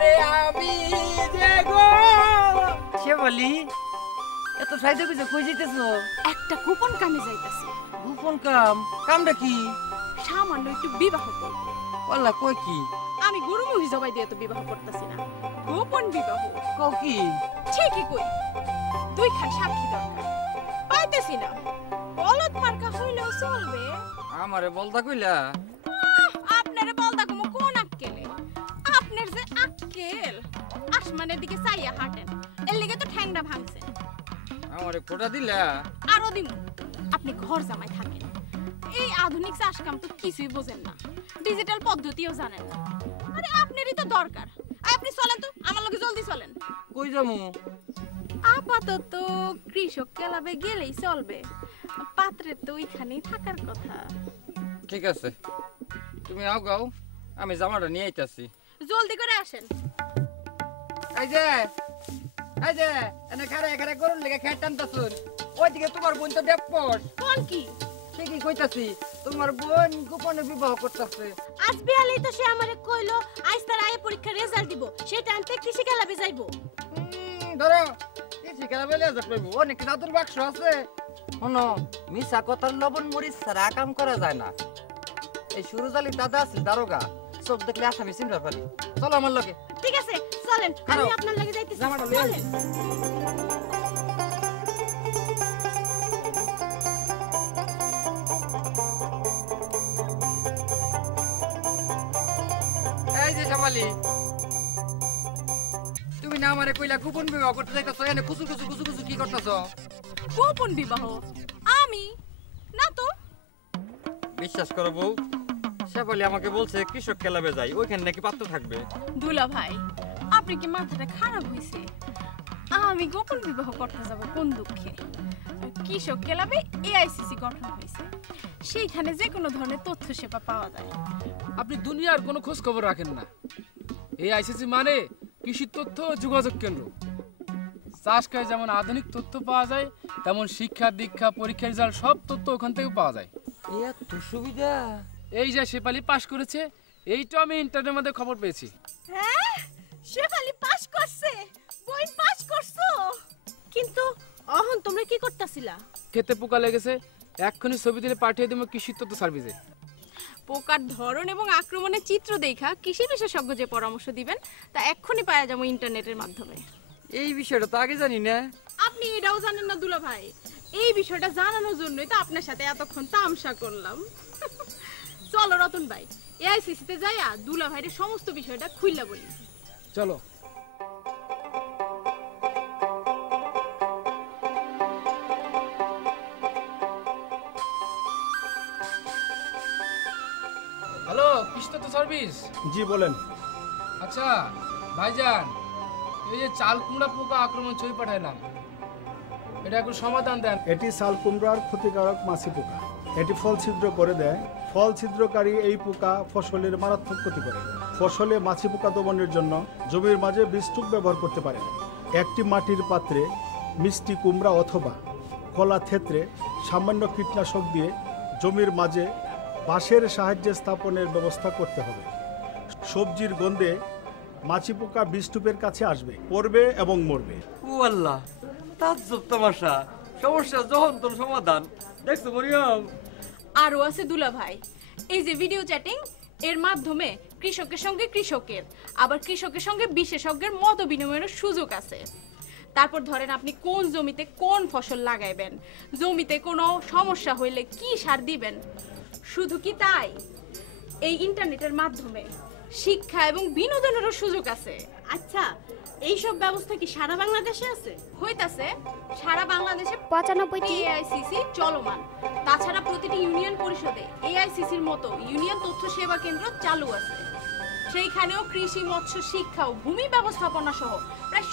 ওরে আমি যে গো শেফালি এত সাইডে কিছু কই যাইতেছো? একটা গোপন কামে যাইতাছি। গোপন কাম? কামটা কি? সামান্য একটু বিবাহ করব। আল্লাহ কই কি? আমি গরু মহি জবাই দিয়ে তো বিবাহ করতেছি না, গোপন বিবাহ। কও কি? ঠিকই কই, দুইখান সাক্ষী দরকার, পাইতেছি না। বলদ মার্কা হইলেও চলবে। আমারে বলতা কইলা? আপনারে বলদা কমু কোন আক্কেলে? আপনার যে আক্কেল, আসমানের দিকে চাইয়া হাঁটেন, এর লিগে তো ঠ্যাংটা ভাঙছে। আমারে ফোঁটা দিলা? আরো দিমু। আপনি ঘর জামাই থাকেন, এই আধুনিক চাষ কাম তো কিছুই বোঝেন না, ডিজিটাল পদ্ধতিও জানেন না। আরে আপনারই তো দরকার। আপনি চলেন তো, আমার লগে জলদি চলেন। কই যামু? আপাতত কৃষক ক্লাবে গেলেই চলবে, পাত্রের তো ওইখানেই থাকার কথা। ঠিক আছে, তুমি আও গাও, আমি জামাটা নিয়ে আইতাছি। জলদি করে আসেন। এই যে এনে খারে গরুর লেগে খেট টানতাছুন, ওইদিকে তোমার বোন তো ডেপস। কোন কি? ঠিকই কইতাছি, তোমার বোন গোপনে বিবাহ করতেছে। আজ বিয়ালেই তো সে আমারে কইলো আজ তার আয়ে পরীক্ষার রেজাল্ট দিব, সেটা আনতে কৃষি ক্লাবে যাইবো। ধরো কৃষি ক্লাবে লেজা কইবো, অনেক জাদুর বাক্স আছে। শোনো, মিছা কথার লবণ মরিচ ছাড়া কাম করা যায় না। এই সুরজ আলী দাদা আছে দারোগা, সব দেখলে আসামি চিনতে পারি। চলো আমার লগে। ঠিক আছে চলেন, আমি আপনার লাগে যাইতেছি। জামাটা লয়ে আই। এই যে শামালি, তুমি না আমারে কইলা গোপন বিবাহ করতে যাইতাছো, এনে কুসু কি করতেছো? গোপন বিবাহ? আমি না তো। বিশ্বাস করো বউ, শামালি আমাকে বলছে কৃষক ক্লাবে যাই, ওইখানে নাকি পাত্র থাকবে। দুলা ভাই, আপনি কি মাথাটা খারাপ হইছে? আমি গোপন বিবাহ করতে যাব কোন দুঃখে? কৃষক ক্লাবে এআইসিসি গঠন হয়েছে, সেইখানে যে কোনো ধরনের তথ্য সেবা পাওয়া যায়। আপনি দুনিয়ার কোনো খোঁজ খবর রাখেন না। এই আইসিসি মানে কৃষি তথ্য ও যোগাযোগ কেন্দ্র। চাষ কাজে যেমন আধুনিক তথ্য পাওয়া যায়, তেমন শিক্ষা দীক্ষা পরীক্ষার রেজাল্ট সব তথ্য ওখান থেকে পাওয়া যায়। এত সুবিধা! এই যে শেফালি পাশ করেছে, এইটা আমি ইন্টারনেটের মধ্যে খবর পেয়েছি। হ্যাঁ, শেফালি পাস করছে, বই পাস করছো। কিন্তু অহন তোমরা কি করতেছিলা? খেতে পোকা লেগেছে, এক্ষুনি ছবি দিলে পাঠিয়ে দেবো কৃষি তথ্য সার্ভিসে। পোকার ধরন এবং আক্রমণের চিত্র দেখা কৃষি বিশেষজ্ঞ যে পরামর্শ দিবেন তা এক্ষুনি পাওয়া যাবে ইন্টারনেটের মাধ্যমে। এই বিষয়টা তো আগে জানি না। আপনি এটাও জানেন না দুলা ভাই? এই বিষয়টা জানানোর জন্যই তো আপনার সাথে এতক্ষণ তামসা করলাম। চলো রতন ভাই, এআইসিসি তে যাইয়া দুলা ভাইয়ের সমস্ত বিষয়টা খুইলা বলি। চলো। হ্যালো, কৃষি তথ্য সার্ভিস। জি বলেন। আচ্ছা ভাইজান, এই যে চাল কুমড়া পোকা আক্রমণ ছবি পাঠাইলাম, এটা একটু সমাধান দেন। এটি শাল কুমড়ার ক্ষতিকারক মাছি পোকা। এটি ফল ছিদ্র করে দেয়। ফল ছিদ্রকারী এই পোকা ফসলের মারাত্মক ক্ষতি করে। ফসলে মাছি পোকা দমনের জন্য জমির মাঝে বীজটুক ব্যবহার করতে পারেন। একটি মাটির পাত্রে মিষ্টি কুমড়া অথবা কলা থেতরে সামান্য কীটনাশক দিয়ে জমির মাঝে বাঁশের সাহায্যে স্থাপনের ব্যবস্থা করতে হবে। সবজির গন্ধে মাছি পোকা বীজটুপের কাছে আসবে, পড়বে এবং মরবে। ও আল্লাহ, তাজ্জব তামাশা! সমস্যা যখন তোর সমাধান দেখছো মরিয়ম? আরো আছে দুলা ভাই, এই যে ভিডিও চ্যাটিং এর মাধ্যমে কৃষকের সঙ্গে কৃষকের, আবার কৃষকের সঙ্গে বিশেষজ্ঞের মত বিনিময়ের সুযোগ আছে। তারপর ধরেন আপনি কোন জমিতে কোন ফসল লাগাইবেন, জমিতে কোনো সমস্যা হইলে কি সার দিবেন। শুধু কি তাই, এই ইন্টারনেটের মাধ্যমে শিক্ষা এবং বিনোদনেরও সুযোগ আছে। আচ্ছা, এই সব ব্যবস্থা কি সারা বাংলাদেশে আছে? হইতাছে সারা বাংলাদেশে 95টি এআইসিসি চলমান। তাছাড়া প্রতিটি ইউনিয়ন পরিষদে এআইসিসির মতো ইউনিয়ন তথ্য সেবা কেন্দ্র চালু আছে। সেইখানেও কৃষি, মৎস্য, শিক্ষা ও ভূমি ব্যবস্থাপনা সহ প্রায়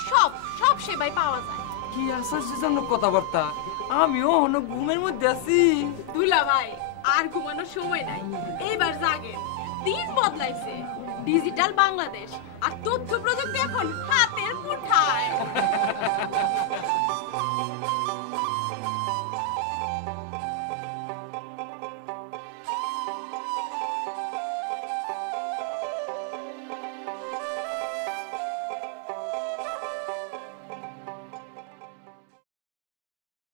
সব সেবাই পাওয়া যায়। কি আশ্চর্যজনক কথাবার্তা! আমিও অনেক ঘুমের মধ্যে আছি। দুলা ভাই, আর ঘুমানোর সময় নাই, এইবার জাগেন। দিন বদলাইছে, ডিজিটাল বাংলাদেশ আর তথ্য প্রযুক্তি এখন হাতের মুঠায়।